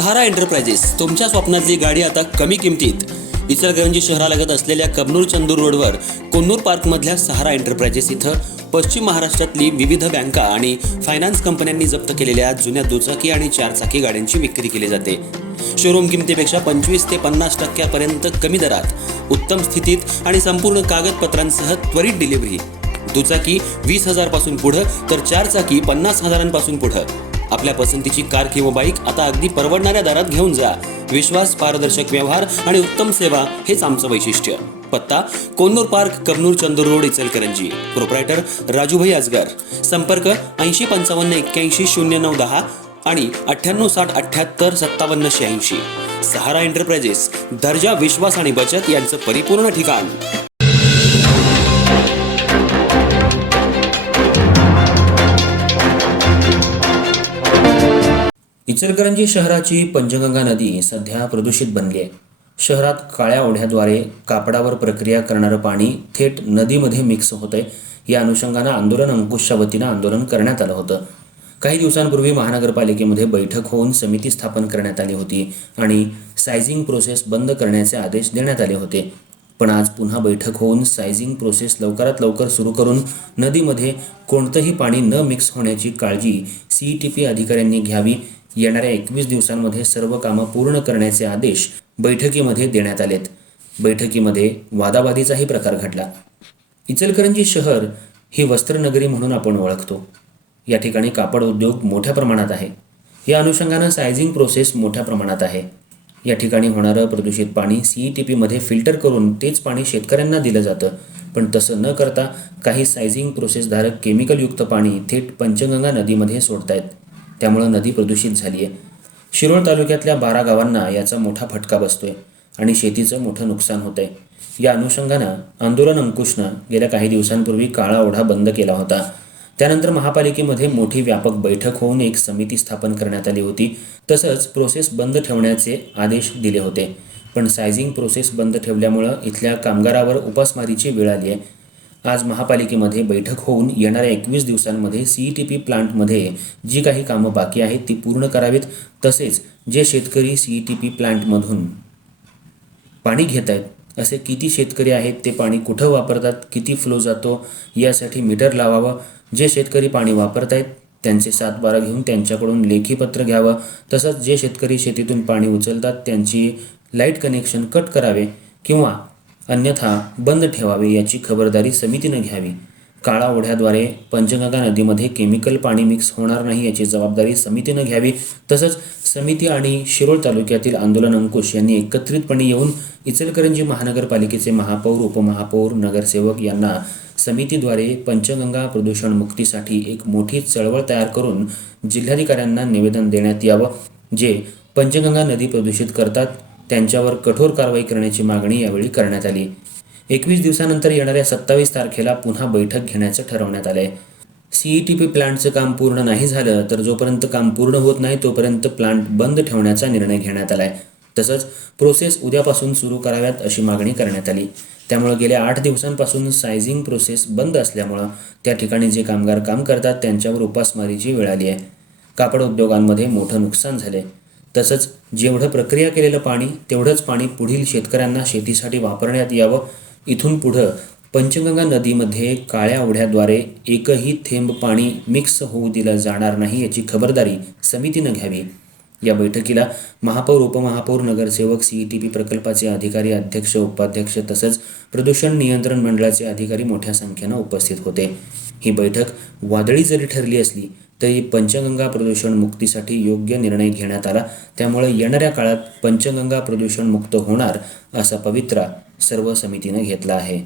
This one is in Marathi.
सहारा एंटरप्राइजेस तुमच्या स्वप्नातली गाडी आता कमी किमतीत. इचलकरंजी शहरालगत असलेल्या कबनूर चंदूर रोडवर कोन्नूर पार्कमधल्या सहारा एंटरप्राइजेस इथं पश्चिम महाराष्ट्रातली विविध बँका आणि फायनान्स कंपन्यांनी जप्त केलेल्या जुन्या दुचाकी आणि चारचाकी गाड्यांची विक्री केली जाते. शोरूम किमतीपेक्षा 25 ते 50% कमी दरात, उत्तम स्थितीत आणि संपूर्ण कागदपत्रांसह त्वरित डिलिव्हरी. दुचाकी 20,000 पासून पुढे तर चारचाकी 50,000 पुढे. आपल्या पसंतीची कार किंवा बाईक आता अगदी परवडणाऱ्या दरात घेऊन जा. विश्वास, पारदर्शक व्यवहार आणि उत्तम सेवा हेच आमचं वैशिष्ट्य. पत्ता Konnur park, Kabnur Chandur road, Ichalkaranji. Proprietor Rajubhai Ajgar. संपर्क 8055810910 आणि 9860785786. सहारा एंटरप्राइजेस, दर्जा, विश्वास आणि बचत यांचं परिपूर्ण ठिकाण. इचलकरंजी शहराची पंचगंगा नदी सध्या प्रदूषित बनली आहे. शहरात काळ्या ओढ्याद्वारे कापडावर प्रक्रिया करणारं पाणी थेट नदीमध्ये मिक्स होतंय. या अनुषंगानं आंदोलन अंकुशच्या वतीनं आंदोलन करण्यात आलं होतं. काही दिवसांपूर्वी महानगरपालिकेमध्ये बैठक होऊन समिती स्थापन करण्यात आली होती आणि सायझिंग प्रोसेस बंद करण्याचे आदेश देण्यात आले होते. पण आज पुन्हा बैठक होऊन सायझिंग प्रोसेस लवकरात लवकर सुरू करून नदीमध्ये कोणतंही पाणी न मिक्स होण्याची काळजी CETP अधिकाऱ्यांनी घ्यावी. येणाऱ्या 21 दिवसांमध्ये सर्व कामं पूर्ण करण्याचे आदेश बैठकीमध्ये देण्यात आलेत. बैठकीमध्ये वादावादीचाही प्रकार घडला. इचलकरंजी शहर ही वस्त्रनगरी म्हणून आपण ओळखतो. या ठिकाणी कापड उद्योग मोठ्या प्रमाणात आहे. या अनुषंगानं सायझिंग प्रोसेस मोठ्या प्रमाणात आहे. या ठिकाणी होणारं प्रदूषित पाणी CETPमध्ये फिल्टर करून तेच पाणी शेतकऱ्यांना दिलं जातं. पण तसं न करता काही सायझिंग प्रोसेसधारक केमिकलयुक्त पाणी थेट पंचगंगा नदीमध्ये सोडतायत. त्यामुळं नदी प्रदूषित झाली आहे. शिरोळ तालुक्यातल्या 12 गावांना याचा मोठा फटका बसतोय आणि शेतीचं मोठं नुकसान होतंय. या अनुषंगानं आंदोलन अंकुशनं गेल्या काही दिवसांपूर्वी काळा ओढा बंद केला होता. त्यानंतर महापालिकेमध्ये मोठी व्यापक बैठक होऊन एक समिती स्थापन करण्यात आली होती. तसंच प्रोसेस बंद ठेवण्याचे आदेश दिले होते. पण सायझिंग प्रोसेस बंद ठेवल्यामुळं इथल्या कामगारावर उपासमारीची वेळ आली आहे. आज महापालिकेमध्ये बैठक होऊन येणाऱ्या 21 दिवसांमध्ये CETP प्लांटमध्ये जी काही कामं बाकी आहेत ती पूर्ण करावीत. तसेच जे शेतकरी CETP प्लांटमधून पाणी घेत आहेत असे किती शेतकरी आहेत, ते पाणी कुठं वापरतात, किती फ्लो जातो यासाठी मीटर लावावं. जे शेतकरी पाणी वापरत आहेत त्यांचे 7/12 घेऊन त्यांच्याकडून लेखीपत्र घ्यावं. तसंच जे शेतकरी शेतीतून पाणी उचलतात त्यांची लाईट कनेक्शन कट करावे किंवा अन्यथा बंद ठेवावे याची खबरदारी समितीनं घ्यावी. काळा ओढ्याद्वारे पंचगंगा नदीमध्ये केमिकल पाणी मिक्स होणार नाही याची जबाबदारी समितीनं घ्यावी. तसंच समिती आणि शिरोळ तालुक्यातील आंदोलन अंकुश यांनी एकत्रितपणे येऊन इचलकरंजी महानगरपालिकेचे महापौर, उपमहापौर, नगरसेवक यांना समितीद्वारे पंचगंगा प्रदूषण मुक्तीसाठी एक मोठी चळवळ तयार करून जिल्हाधिकाऱ्यांना निवेदन देण्यात यावं. जे पंचगंगा नदी प्रदूषित करतात त्यांच्यावर कठोर कारवाई करण्याची मागणी यावेळी करण्यात आली. 21 दिवसानंतर येणाऱ्या 27 तारखेला पुन्हा बैठक घेण्याचं ठरवण्यात आलं आहे. CETP प्लांटचं काम पूर्ण नाही झालं तर जोपर्यंत काम पूर्ण होत नाही तोपर्यंत प्लांट बंद ठेवण्याचा निर्णय घेण्यात आला आहे. तसंच प्रोसेस उद्यापासून सुरू कराव्यात अशी मागणी करण्यात आली. त्यामुळे गेल्या 8 दिवसांपासून सायझिंग प्रोसेस बंद असल्यामुळं त्या ठिकाणी जे कामगार काम करतात त्यांच्यावर उपासमारीची वेळ आली आहे. कापड उद्योगांमध्ये मोठं नुकसान झाले. तसंच जेवढं प्रक्रिया केलेलं पाणी तेवढंच पाणी पुढील शेतकऱ्यांना शेतीसाठी वापरण्यात यावं. इथून पुढं पंचगंगा नदीमध्ये काळ्या ओढ्याद्वारे एकही थेंब पाणी मिक्स होऊ दिलं जाणार नाही याची खबरदारी समितीनं घ्यावी. या बैठकीला महापौर, उपमहापौर, नगरसेवक, CETP प्रकल्पाचे अधिकारी, अध्यक्ष, उपाध्यक्ष तसंच प्रदूषण नियंत्रण मंडळाचे अधिकारी मोठ्या संख्येनं उपस्थित होते. ही बैठक वादळी जरी ठरली असली तरी पंचगंगा प्रदूषण मुक्तीसाठी योग्य निर्णय घेण्यात आला. त्यामुळे येणाऱ्या काळात पंचगंगा प्रदूषण मुक्त होणार असा पवित्रा सर्व समितीने घेतला आहे.